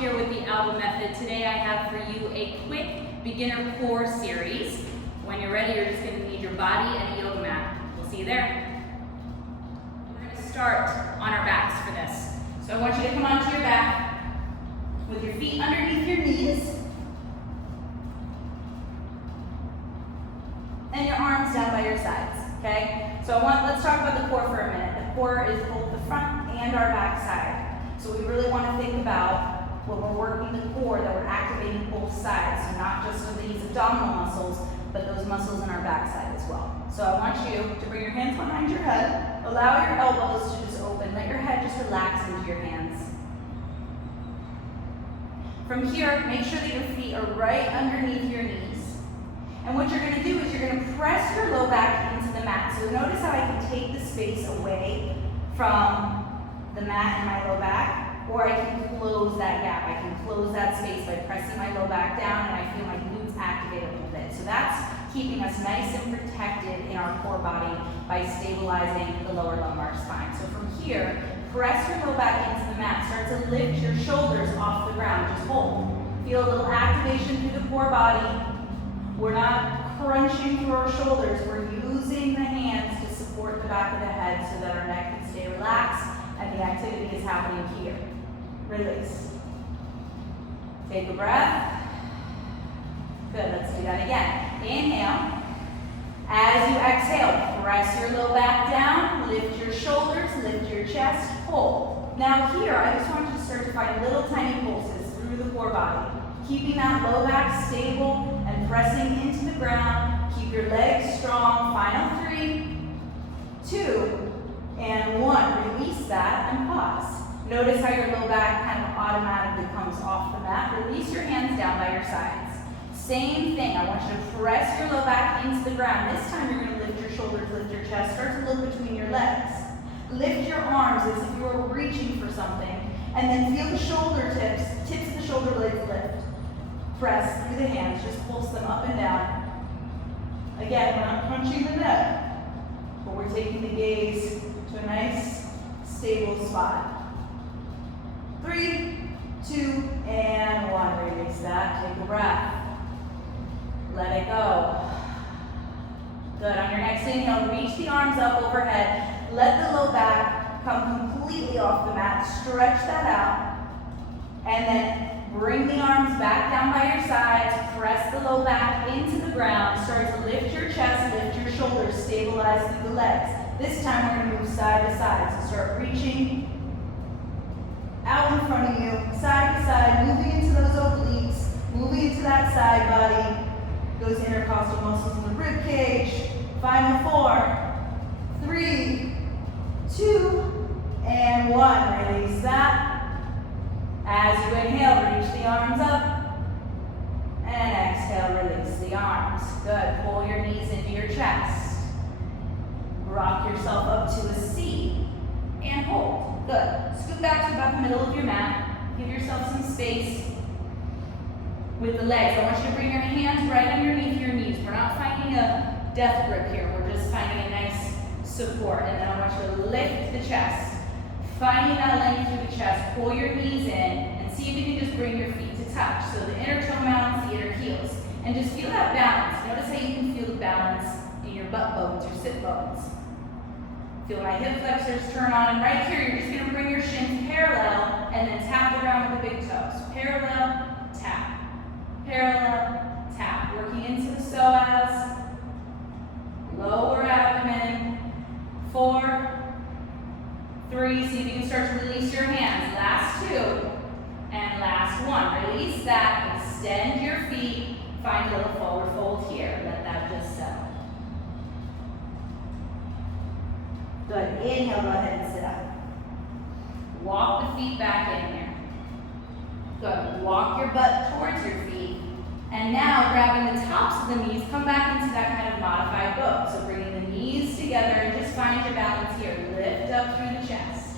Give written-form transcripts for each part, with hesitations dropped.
here with the Alba method. Today I have for you a quick beginner core series. When you're ready, you're just going to need your body and a yoga mat. We'll see you there. We're going to start on our backs for this. So I want you to come onto your back with your feet underneath your knees and your arms down by your sides, okay? So let's talk about the core for a minute. The core is both the front and our back side. So we really want to think about when we're working the core that we're activating both sides. So not just with these abdominal muscles, but those muscles in our back side as well. So I want you to bring your hands behind your head. Allow your elbows to just open. Let your head just relax into your hands. From here, make sure that your feet are right underneath your knees. And what you're going to do is you're going to press your low back into the mat. So notice how I can take the space away from the mat and my low back, or I can close that gap. I can close that space by pressing my low back down, and I feel my glutes activate a little bit. So that's keeping us nice and protected in our core body by stabilizing the lower lumbar spine. So from here, press your low back into the mat. Start to lift your shoulders off the ground. Just hold. Feel a little activation through the core body. We're not crunching through our shoulders. We're using the hands to support the back of the head so that our neck can stay relaxed and the activity is happening here. Release. Take a breath. Good, let's do that again. Inhale. As you exhale, press your low back down, lift your shoulders, lift your chest, hold. Now here, I just want you to start to find little tiny pulses through the core body. Keeping that low back stable and pressing into the ground. Keep your legs strong. Final 3, 2, and 1. Release that and pause. Notice how your low back kind of automatically comes off the mat. Release your hands down by your sides. Same thing. I want you to press your low back into the ground. This time you're going to lift your shoulders, lift your chest. Start to look between your legs. Lift your arms as if you were reaching for something. And then feel the shoulder tips of the shoulder blades lift. Press through the hands. Just pulse them up and down. Again, we're not crunching the neck, but we're taking the gaze to a nice, stable spot. 3, 2, and 1. Release that. Take a breath. Let it go. Good. On your next inhale, reach the arms up overhead. Let the low back come completely off the mat. Stretch that out. And then bring the arms back down by your sides. Press the low back into the ground. Start to lift your chest, lift your shoulders, stabilize through the legs. This time we're going to move side to side. So start reaching out in front of you, side to side, moving into those obliques, moving into that side body, those intercostal muscles in the rib cage. Final 4, 3, 2, and 1. Release that. As you inhale, reach the arms up, and exhale, release the arms. Good. Pull your knees into your chest. Rock yourself up to a C, and hold. Good. Scoot back to about the middle of your mat. Give yourself some space with the legs. I want you to bring your hands right underneath your knees. We're not finding a death grip here. We're just finding a nice support. And then I want you to lift the chest. Finding that length through the chest, pull your knees in, and see if you can just bring your feet to touch. So the inner toe mounts, the inner heels. And just feel that balance. Notice how you can feel the balance in your butt bones, your sit bones. Feel my hip flexors turn on. And right here, you're just going to bring your shins parallel, and then tap the ground with the big toes. Parallel, tap. Parallel, tap. Working into the psoas. Lower abdomen. 4, 3, see if you can start to release your hands. Last 2, and last 1. Release that, extend your feet, find a little forward fold here. Let that just settle. Good, inhale, go ahead and sit up. Walk the feet back in here. Good, walk your butt towards your feet. And now, grabbing the tops of the knees, come back into that kind of modified boat. So bringing the knees together and just find your balance here. Lift up through the chest.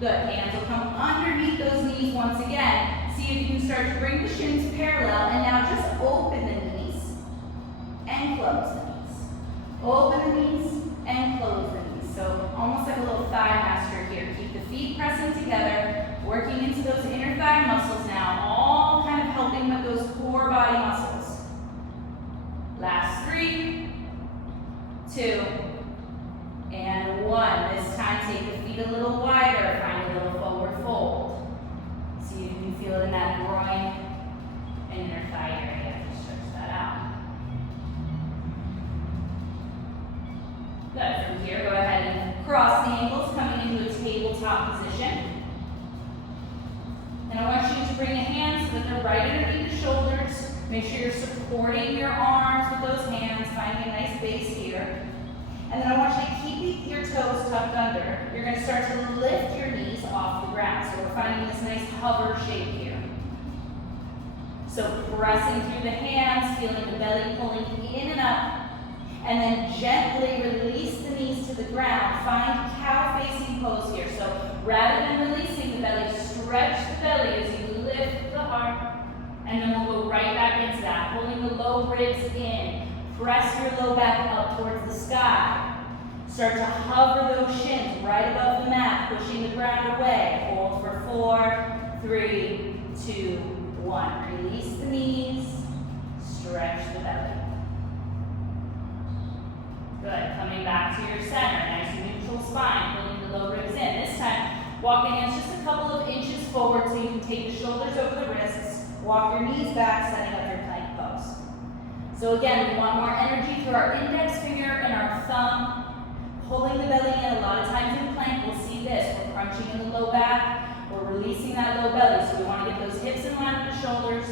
Good. Hands will come underneath those knees once again. See if you can start to bring the shins parallel. And now just open the knees and close the knees. Open the knees and close the knees. So almost like a little thigh master here. Keep the feet pressing together. Working it a little wider, find a little forward fold. See if you can feel it in that groin and inner thigh area. Just stretch that out. Good. From here, go ahead and cross the ankles, coming into a tabletop position. And I want you to bring the hands so that they're right underneath the shoulders. Make sure you're supporting your arms with those hands, finding a nice base here. And then I want you to keep your toes tucked under. You're going to start to lift your knees off the ground. So we're finding this nice hover shape here. So pressing through the hands, feeling the belly pulling in and up. And then gently release the knees to the ground. Find cow-facing pose here. So rather than releasing the belly, stretch the belly as you lift the heart. And then we'll go right back into that. Pulling the low ribs in. Press your low back up towards the sky. Start to hover those shins right above the mat, pushing the ground away. Hold for 4, 3, 2, 1. Release the knees. Stretch the belly. Good. Coming back to your center. Nice neutral spine. Pulling the low ribs in. This time, walk the hands just a couple of inches forward so you can take the shoulders over the wrists. Walk your knees back, setting up your plank pose. So again, we want more energy through our index finger and our thumb. Pulling the belly in. A lot of times in plank, we'll see this. We're crunching in the low back. We're releasing that low belly. So we want to get those hips in line with the shoulders.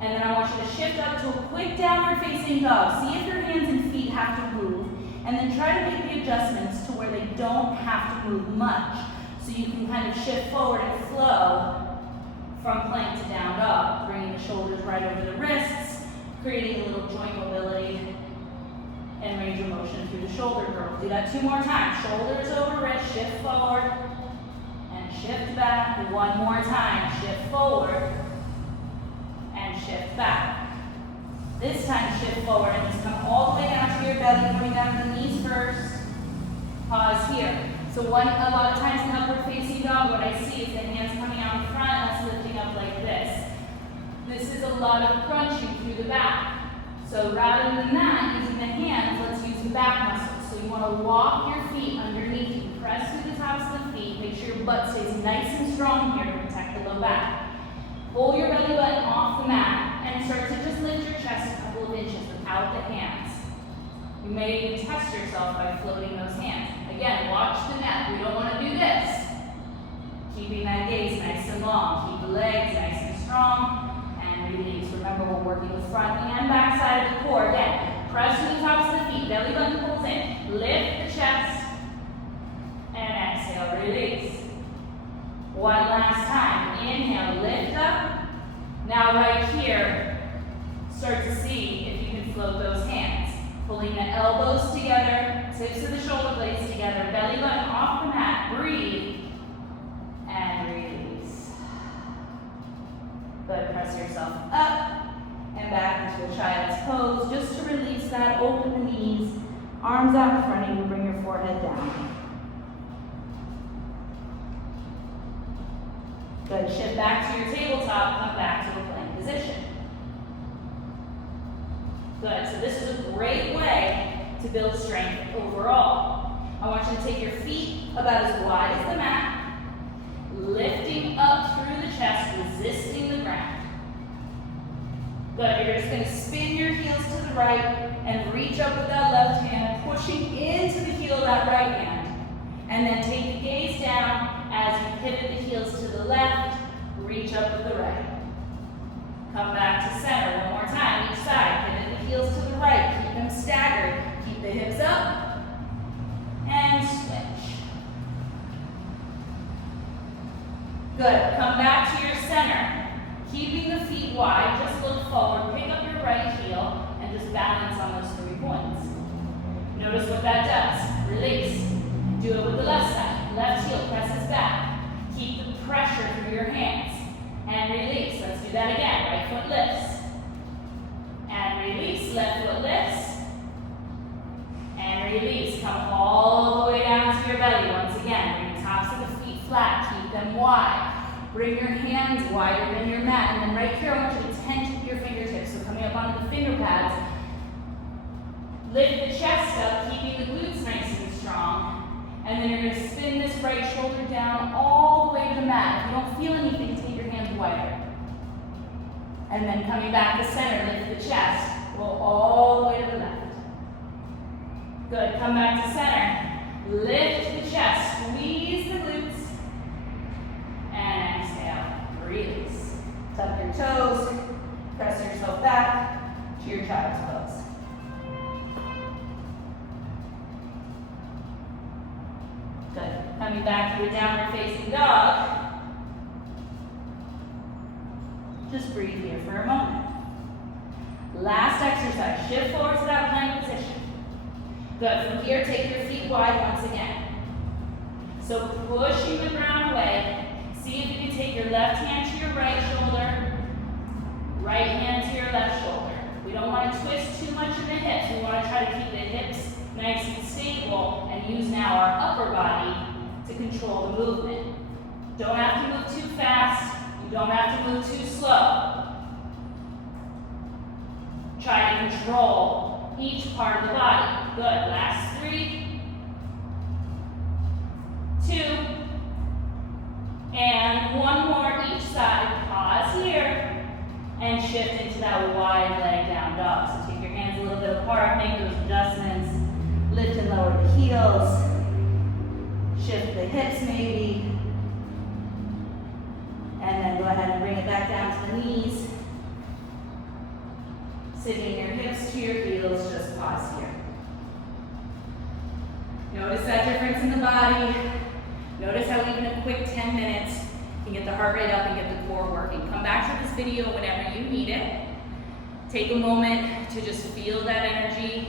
And then I want you to shift up to a quick downward facing dog. See if your hands and feet have to move. And then try to make the adjustments to where they don't have to move much. So you can kind of shift forward and flow from plank to down dog. Bringing the shoulders right over the wrists, creating a little joint mobility and range of motion through the shoulder curl. Do that 2 more times. Shoulders over wrist, shift forward and shift back. 1 more time. Shift forward and shift back. This time shift forward and just come all the way down to your belly, coming down to the knees first. Pause here. So a lot of times in upward facing dog, what I see is the hands coming out in front and us lifting up like this. This is a lot of crunching through the back. So rather than that, using the hands, let's use the back muscles. So you want to walk your feet underneath you. Press through the tops of the feet. Make sure your butt stays nice and strong here to protect the low back. Pull your belly button off the mat and start to just lift your chest a couple of inches without the hands. You may even test yourself by floating those hands. Again, watch the neck. We don't want to do this. Keeping that gaze nice and long. Keep the legs nice and strong. And release. Remember, we're working the front and back side of the core. Again, press to the tops of the feet. Belly button pulls in. Lift the chest. And exhale. Release. One last time. Inhale. Lift up. Now right here, start to see if you can float those hands. Pulling the elbows together, tips of the shoulder blades together, belly button off the mat, breathe, and release. Good, press yourself up and back into a child's pose, just to release that, open the knees, arms out in front of you, bring your forehead down. Good, shift back to your tabletop, come back to a plank position. Good, so this is a great way to build strength overall. I want you to take your feet about as wide as the mat, lifting up through the chest, resisting the ground. Good, you're just going to spin your heels to the right and reach up with that left hand, pushing into the heel of that right hand. And then take the gaze down as you pivot the heels to the left, reach up with the right. Come back to center, 1 more time, each side. Pivot the heels to the right, keep them staggered. Keep the hips up, and switch. Good, come back to your center. Keeping the feet wide, just look forward, pick up your right heel, and just balance on those 3 points. Notice what that does. Release. Do it with the left side. Left heel presses back. Keep the pressure through your hands. And release. Let's do that again. Right foot lifts. And release. Left foot lifts. And release. Come all the way down to your belly once again. Bring the tops of the feet flat. Keep them wide. Bring your hands wider than your mat. And then right here, I want you to tension your fingertips. So coming up onto the finger pads. Lift the chest up, keeping the glutes nice and strong. And then you're going to spin this right shoulder down all the way to the mat. If you don't feel anything, take your hands wider. And then coming back to center, lift the chest. Roll all the way to the left. Good, come back to center. Lift the chest, squeeze the glutes. And exhale, release. Tuck your toes, press yourself back to your child's pose. Good, coming back to your downward facing dog. Just breathe here for a moment. Last exercise, shift forward to that plank position. Good, from here, take your feet wide once again. So pushing the ground away. See if you can take your left hand to your right shoulder, right hand to your left shoulder. We don't want to twist too much in the hips. We want to try to keep the hips nice and stable and use now our upper body to control the movement. Don't have to move too fast. You don't have to move too slow. Try to control each part of the body. Good. Last 3, 2, and 1 more each side. Pause here and shift into that wide leg down dog. So take your hands a little bit apart, make those adjustments. Lift and lower the heels. Shift the hips maybe. And then go ahead and bring it back down to the knees. Sitting your hips to your heels, just pause here. Notice that difference in the body. Notice how even a quick 10 minutes can get the heart rate up and get the core working. Come back to this video whenever you need it. Take a moment to just feel that energy